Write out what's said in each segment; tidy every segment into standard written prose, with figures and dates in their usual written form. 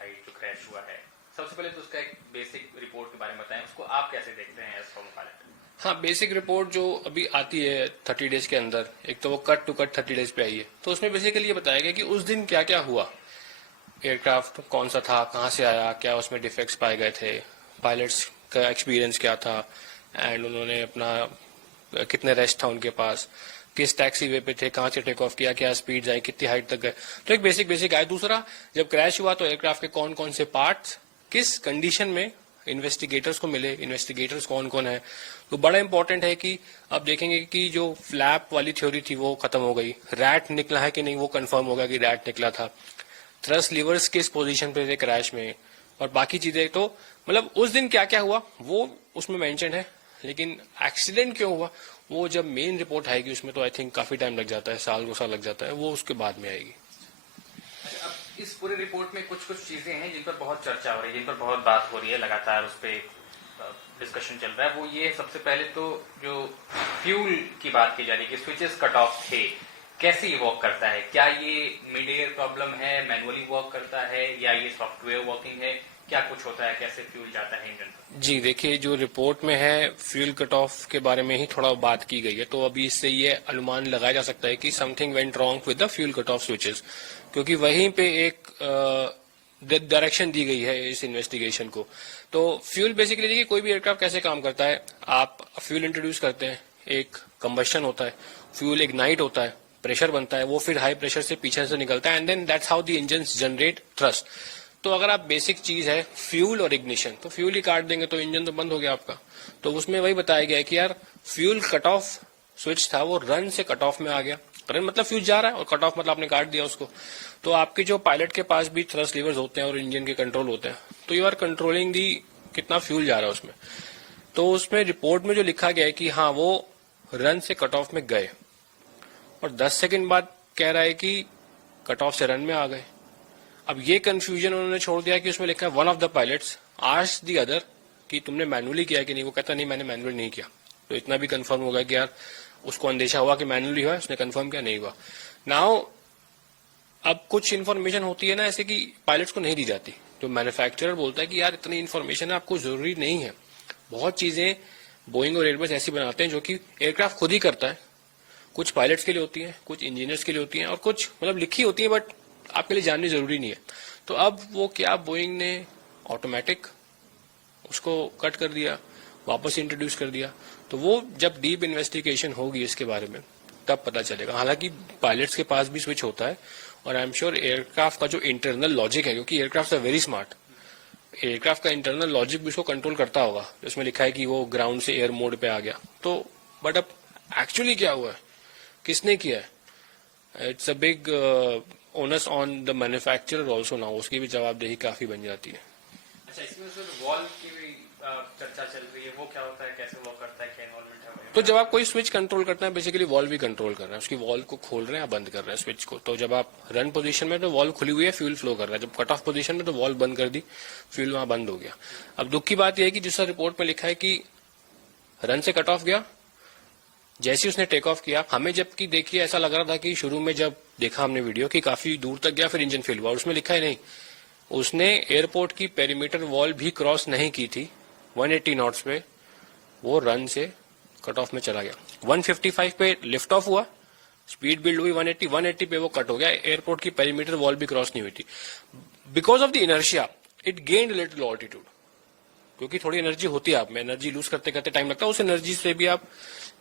Flight जो crash हुआ है, सबसे पहले तो उसका एक बेसिक रिपोर्ट के बारे में बताएं, उसको आप कैसे देखते हैं एज फ्रॉम पायलट? हाँ, बेसिक रिपोर्ट जो अभी आती है 30 डेज के अंदर, एक तो वो कट टू कट 30 डेज पे आई है, तो उसमें बेसिकली ये बताया गया कि उस दिन क्या क्या हुआ, एयरक्राफ्ट कौन सा था, कहाँ से आया, क्या उसमें डिफेक्ट्स पाए गए थे, पायलट्स का एक्सपीरियंस क्या था, एंड उन्होंने अपना कितने रेस्ट था उनके पास, किस टैक्सी वे पे थे, कहाँ से टेक ऑफ किया, क्या स्पीड आई, कितनी हाइट तक गए। तो एक बेसिक आया। दूसरा, जब क्रैश हुआ तो एयरक्राफ्ट के कौन कौन से पार्ट्स किस कंडीशन में इन्वेस्टिगेटर्स को मिले, इन्वेस्टिगेटर्स कौन कौन है। तो बड़ा इंपॉर्टेंट है कि अब देखेंगे कि जो फ्लैप वाली थ्योरी थी वो खत्म हो गई, रैट निकला है कि नहीं वो कंफर्म होगा कि रैट निकला था, थ्रस्ट लीवर्स किस पोजीशन पे थे क्रैश में, और बाकी चीजें। तो मतलब उस दिन क्या क्या हुआ वो उसमें मेंशन है, लेकिन एक्सीडेंट क्यों हुआ वो जब मेन रिपोर्ट आएगी उसमें तो आई थिंक काफी टाइम लग जाता है, साल 2 साल लग जाता है, वो उसके बाद में आएगी। अब इस पूरे रिपोर्ट में कुछ कुछ चीजें हैं जिन पर बहुत चर्चा हो रही है, जिन पर बहुत बात हो रही है, लगातार उस पर डिस्कशन चल रहा है। वो ये, सबसे पहले तो जो फ्यूल की बात की जा रही है कि स्विचेस कट ऑफ थे, कैसे ये वर्क करता है, क्या ये मिड एयर प्रॉब्लम है, मैनुअली वर्क करता है, या ये सॉफ्टवेयर वर्किंग है, क्या कुछ होता है, कैसे फ्यूल जाता है इंजन पर? जी देखिए, जो रिपोर्ट में है फ्यूल कट ऑफ के बारे में ही थोड़ा बात की गई है, तो अभी इससे ये अनुमान लगाया जा सकता है कि something went wrong with the fuel cut off switches, क्योंकि वहीं पे एक डायरेक्शन दी गई है इस इन्वेस्टिगेशन को। तो फ्यूल बेसिकली देखिए, कोई भी एयरक्राफ्ट कैसे काम करता है, आप फ्यूल इंट्रोड्यूस करते हैं, एक कंबशन होता है, फ्यूल इग्नाइट होता है, प्रेशर बनता है, वो फिर हाई प्रेशर से पीछे से निकलता है, and then that's how the engine generate thrust. तो अगर आप बेसिक चीज है फ्यूल और इग्निशन, तो फ्यूल ही काट देंगे तो इंजन तो बंद हो गया आपका। तो उसमें वही बताया गया है कि यार फ्यूल कट ऑफ स्विच था, वो रन से कट ऑफ में आ गया। रन मतलब फ्यूज जा रहा है और कट ऑफ मतलब आपने काट दिया उसको। तो आपके जो पायलट के पास भी थ्रस्ट लीवर्स होते हैं और इंजन के कंट्रोल होते हैं, तो यू आर कंट्रोलिंग दी कितना फ्यूल जा रहा है उसमें। तो उसमें रिपोर्ट में जो लिखा गया है कि हाँ वो रन से कट ऑफ में गए, और 10 सेकंड बाद कह रहा है कि कट ऑफ से रन में आ गए। अब ये कंफ्यूजन उन्होंने छोड़ दिया कि उसमें लिखा है one of the pilots asked the other कि तुमने मैनुअली किया कि नहीं, वो कहता नहीं मैंने मैनुअली नहीं किया। तो इतना भी कंफर्म होगा कि यार उसको अंदेशा हुआ कि मैनुअली हुआ, उसने कंफर्म किया नहीं हुआ। नाउ अब कुछ इन्फॉर्मेशन होती है ना ऐसे कि पायलट्स को नहीं दी जाती, जो मैन्युफैक्चरर बोलता है कि यार इतनी इन्फॉर्मेशन आपको जरूरी नहीं है। बहुत चीजें बोइंग और एयरबस ऐसी बनाते हैं जो कि एयरक्राफ्ट खुद ही करता है, कुछ पायलट्स के लिए होती है, कुछ इंजीनियर्स के लिए होती है, और कुछ मतलब लिखी होती है बट आपके लिए जाननी जरूरी नहीं है। तो अब वो क्या बोइंग ने ऑटोमेटिक उसको कट कर दिया, वापस इंट्रोड्यूस कर दिया। तो वो जब डीप इन्वेस्टिगेशन होगी इसके बारे में तब पता चलेगा। हालांकि पायलट्स के पास भी स्विच होता है, और आई एम श्योर एयरक्राफ्ट का जो इंटरनल लॉजिक है, क्योंकि aircraft are very smart, aircraft का इंटरनल लॉजिक भी उसको कंट्रोल करता होगा। उसमें लिखा है कि वो ग्राउंड से एयर मोड पे आ गया, तो बट अब एक्चुअली क्या हुआ है, किसने किया है, it's a big onus on the manufacturer also now, उसकी भी जवाबदेही काफी बन जाती है। अच्छा, इसमें जो वॉल्व की भी चर्चा चल रही है, वो क्या होता है, कैसे वर्क करता है, क्या इन्वॉल्वमेंट है? तो जब आप कोई स्विच कंट्रोल करते हैं, बेसिकली वॉल्व भी कंट्रोल कर रहे हैं, उसकी वॉल्व को खोल रहे हैं या बंद कर रहे हैं स्विच को। तो जब आप रन पोजीशन में तो वॉल्व खुली हुई है, फ्यूल फ्लो कर रहा है, जब कट ऑफ पोजीशन में तो वॉल्व बंद कर दी, फ्यूल वहां बंद हो गया। अब दुख की बात यह है कि जिस रिपोर्ट में लिखा है कि रन से कट ऑफ गया, जैसे उसने टेक ऑफ किया, हमें जबकि देखिए ऐसा लग रहा था कि शुरू में जब देखा हमने वीडियो कि काफी दूर तक गया, फिर इंजन फेल हुआ, और उसमें लिखा है नहीं, उसने एयरपोर्ट की पेरीमीटर वॉल भी क्रॉस नहीं की थी, 180 नॉट्स पे वो रन से कट ऑफ में चला गया। 155 पे लिफ्ट ऑफ हुआ, स्पीड बिल्ड हुई 180 पे वो कट हो गया, एयरपोर्ट की पेरीमीटर वॉल भी क्रॉस नहीं हुई थी। Because of the inertia it gained little altitude, क्योंकि थोड़ी एनर्जी होती है आप में, एनर्जी लूज करते करते टाइम लगता है, उस एनर्जी से भी आप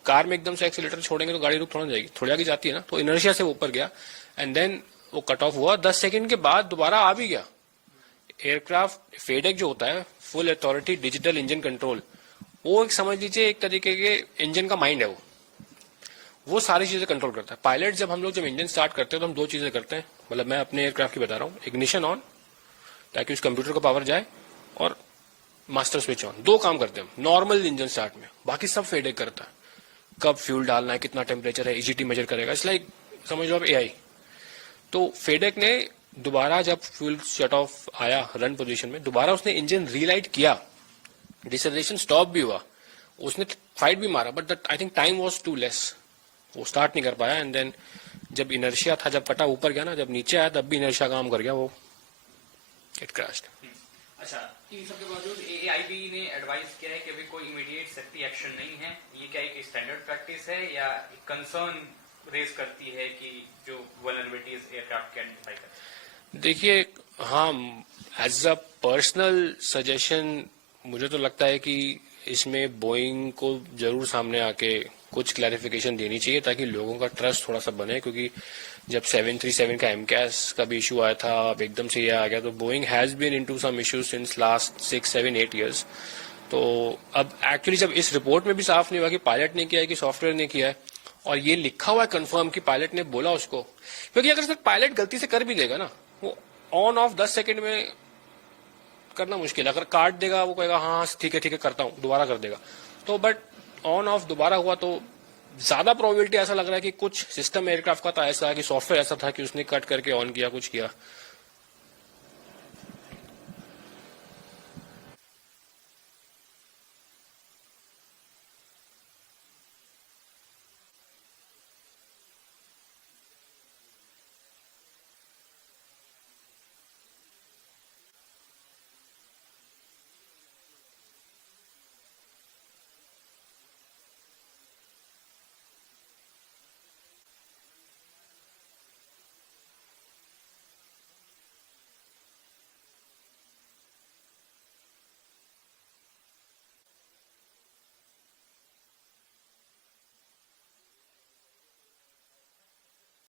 कार में एकदम से एक्सीलेटर छोड़ेंगे तो गाड़ी रुक थोड़ा जाएगी, थोड़ी आगे जाती है ना, तो इनर्शिया से ऊपर गया, एंड देन वो कट ऑफ हुआ। 10 सेकंड के बाद दोबारा आ भी गया। एयरक्राफ्ट फेडेक जो होता है, full authority digital engine control, वो एक समझ लीजिए एक तरीके के इंजन का माइंड है, वो सारी चीजें कंट्रोल करता है। पायलट जब इंजन स्टार्ट करते हैं तो हम दो चीजें करते हैं, मतलब मैं अपने एयरक्राफ्ट की बता रहा हूँ, इग्निशन ऑन ताकि उस कंप्यूटर को पावर जाए, और मास्टर स्विच ऑन, दो काम करते हैं नॉर्मल इंजन स्टार्ट में, बाकी सब फेडेक करता है। कब फ्यूल डालना है, कितना टेम्परेचर है, ईजीटी मेजर करेगा, इट्स लाइक समझ लो आप एआई। तो फेडेक ने दोबारा जब फ्यूल शट ऑफ आया रन पोजीशन में, दोबारा उसने इंजन रीलाइट किया, डिसेलरेशन स्टॉप भी हुआ, उसने फाइट भी मारा, but I think time was too less, वो स्टार्ट नहीं कर पाया। एंड देन जब इनर्शिया था, जब कटा ऊपर गया ना, जब नीचे आया तब भी इनर्शिया काम कर गया, वो इट क्रैश्ड। अच्छा, इन सब के बावजूद AAIB ने एडवाइस किया है कि अभी कोई इमीडिएट सेफ्टी एक्शन नहीं है। ये क्या एक स्टैंडर्ड प्रैक्टिस है या कंसर्न रेज करती है कि जो वल्नरेबिलिटीज एयरक्राफ्ट के आइडेंटिफाई करते हैं? देखिए, हाँ, एज अ पर्सनल सजेशन मुझे तो लगता है कि इसमें बोइंग को जरूर सामने आके कुछ क्लैरिफिकेशन देनी चाहिए ताकि लोगों का ट्रस्ट थोड़ा सा बने, क्योंकि जब 737 का MCAS का भी इशू आया था, अब एकदम से ये आ गया, तो Boeing has been into some issues since last 6, 7, 8 years। तो अब एक्चुअली जब इस रिपोर्ट में भी साफ नहीं हुआ कि पायलट ने किया है कि सॉफ्टवेयर ने किया है, और ये लिखा हुआ है कंफर्म कि पायलट ने बोला उसको, क्योंकि अगर सिर्फ पायलट गलती से कर भी देगा ना, वो ऑन ऑफ 10 सेकंड में करना मुश्किल है। अगर काट देगा वो कहेगा हाँ ठीक है करता हूँ, दोबारा कर देगा, तो बट ऑन ऑफ दोबारा हुआ तो ज्यादा प्रोबेबिलिटी ऐसा लग रहा है कि कुछ सिस्टम एयरक्राफ्ट का था ऐसा कि सॉफ्टवेयर ऐसा था कि उसने कट करके ऑन किया, कुछ किया।